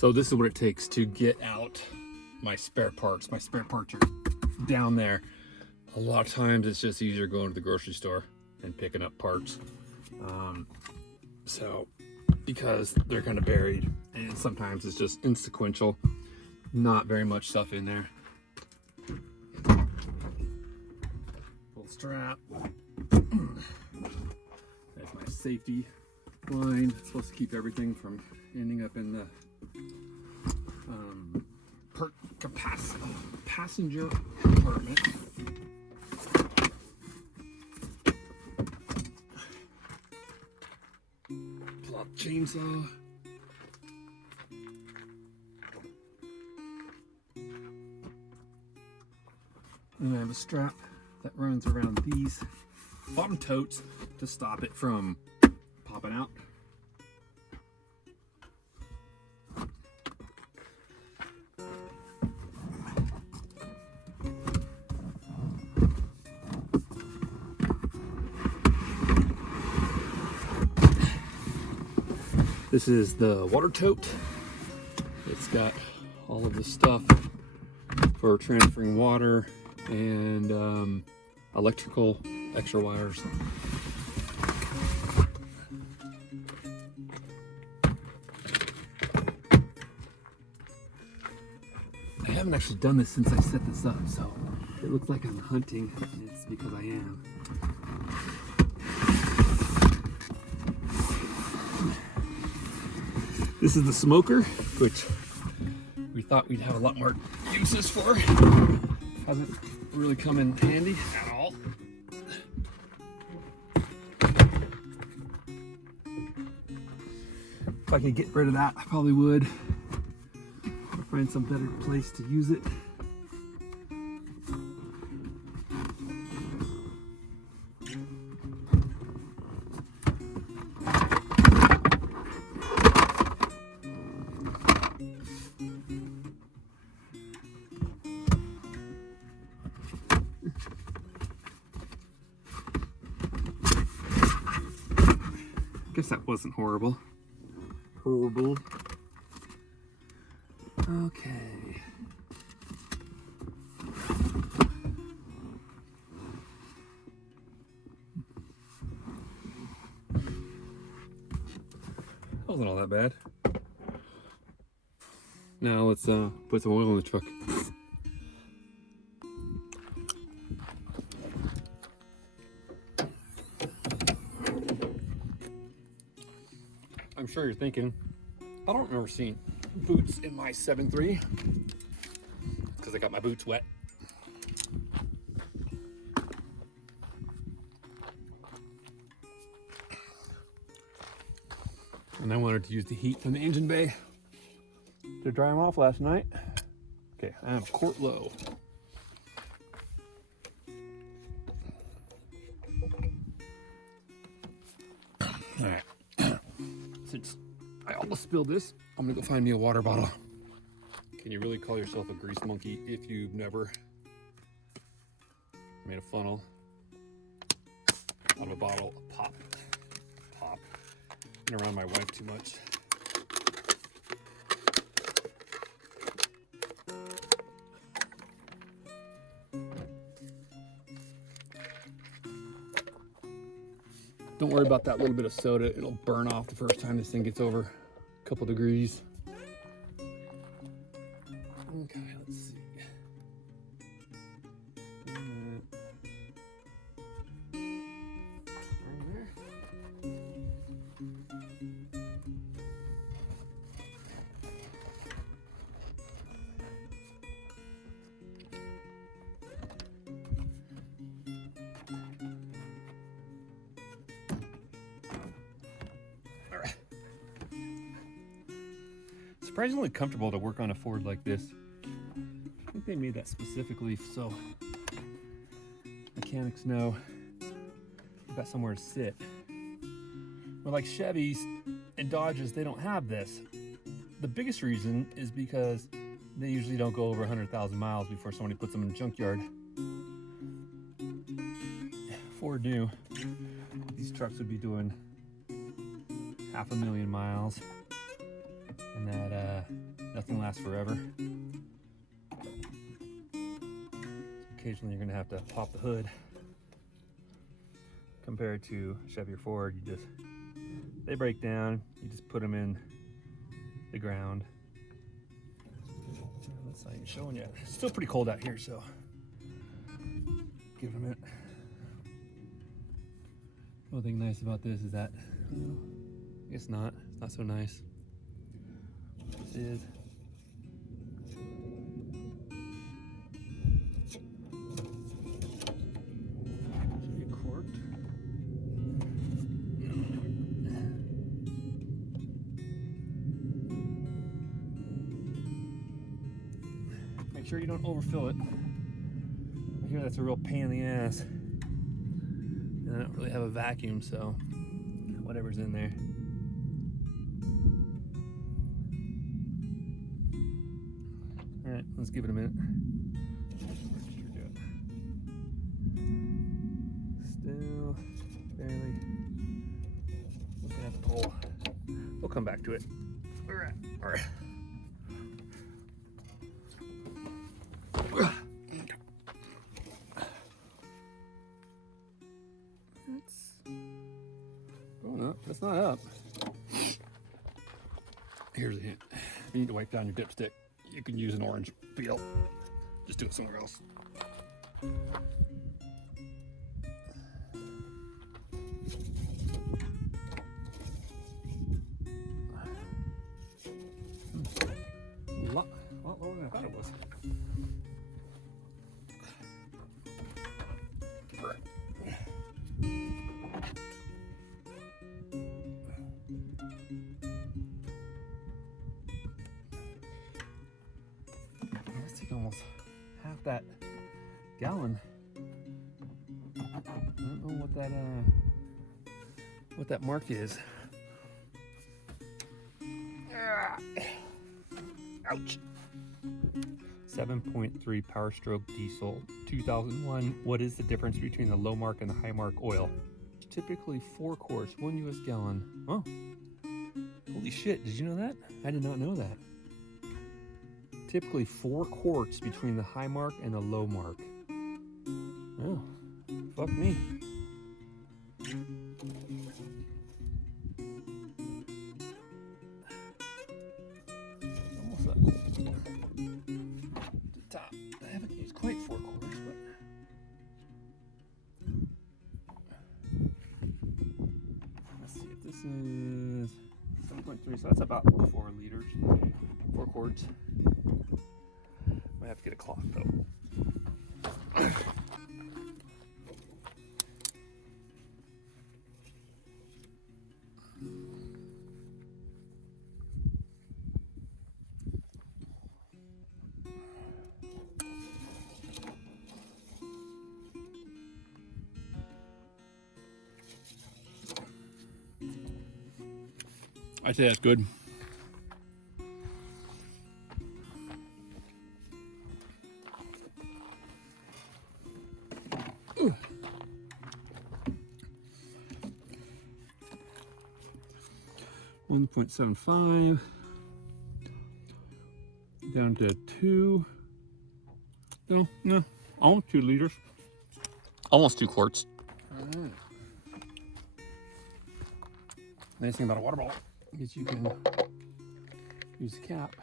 So this is what it takes to get out my spare parts. My spare parts are down there. A lot of times it's just easier going to the grocery store and picking up parts. Because they're kind of buried, and sometimes it's just insequential, not very much stuff in there. Full strap. That's my safety line. It's supposed to keep everything from ending up in the passenger compartment. Pull out the chainsaw. And I have a strap that runs around these bottom totes to stop it from popping out. This is the water tote. It's got all of the stuff for transferring water and electrical extra wires. I haven't actually done this since I set this up, so it looks like I'm hunting. It's because I am. This is the smoker, which we thought we'd have a lot more uses for. Hasn't really come in handy at all. If I could get rid of that, I probably would. Or find some better place to use it. Guess that wasn't horrible. Okay. That wasn't all that bad. Now let's put some oil in the truck. I'm sure you're thinking, I don't remember seeing boots in my 7.3 because I got my boots wet. And I wanted to use the heat from the engine bay to dry them off last night. Okay, I am quart low. All right. Since I almost spilled this, I'm gonna go find me a water bottle. Can you really call yourself a grease monkey if you've never made a funnel out of a bottle of pop? Been around my wife too much. Don't worry about that little bit of soda. It'll burn off the first time this thing gets over a couple degrees. Okay, let's see. Right there. Surprisingly comfortable to work on a Ford like this. I think they made that specifically so mechanics know you've got somewhere to sit. But like Chevys and Dodges, they don't have this. The biggest reason is because they usually don't go over 100,000 miles before somebody puts them in a junkyard. Ford knew these trucks would be doing 500,000 miles. And that Nothing lasts forever. Occasionally you're gonna have to pop the hood. Compared to Chevy or Ford, they break down, you just put them in the ground. That's not even showing yet. It's still pretty cold out here, so give it a minute. One thing nice about this is that, it's not so nice. This is corked. Make sure you don't overfill it. I hear that's a real pain in the ass. And I don't really have a vacuum, so whatever's in there. All right, let's give it a minute. Still barely looking at the pole. We'll come back to it. All right. Oh no, that's not up. Here's a hint. If you need to wipe down your dipstick, you can use an orange peel. Just do it somewhere else. A lot lower than I thought it was. Let's take almost half that gallon. I don't know what that mark is. Ouch. 7.3 Power Stroke Diesel 2001. What is the difference between the low mark and the high mark oil? Typically 4 quarts, 1 US gallon. Oh, holy shit, did you know that? I did not know that. Typically 4 quarts between the high mark and the low mark. Oh, fuck me. Almost up to the top. I haven't used quite 4 quarters, but let's see if this is 7.3, so that's about 4 liters, 4 quarts. Might have to get a cloth though. I'd say that's good. Ooh. 1.75 down to 2. No, almost 2 liters. Almost 2 quarts. Nice thing about a water bottle is you can use the cap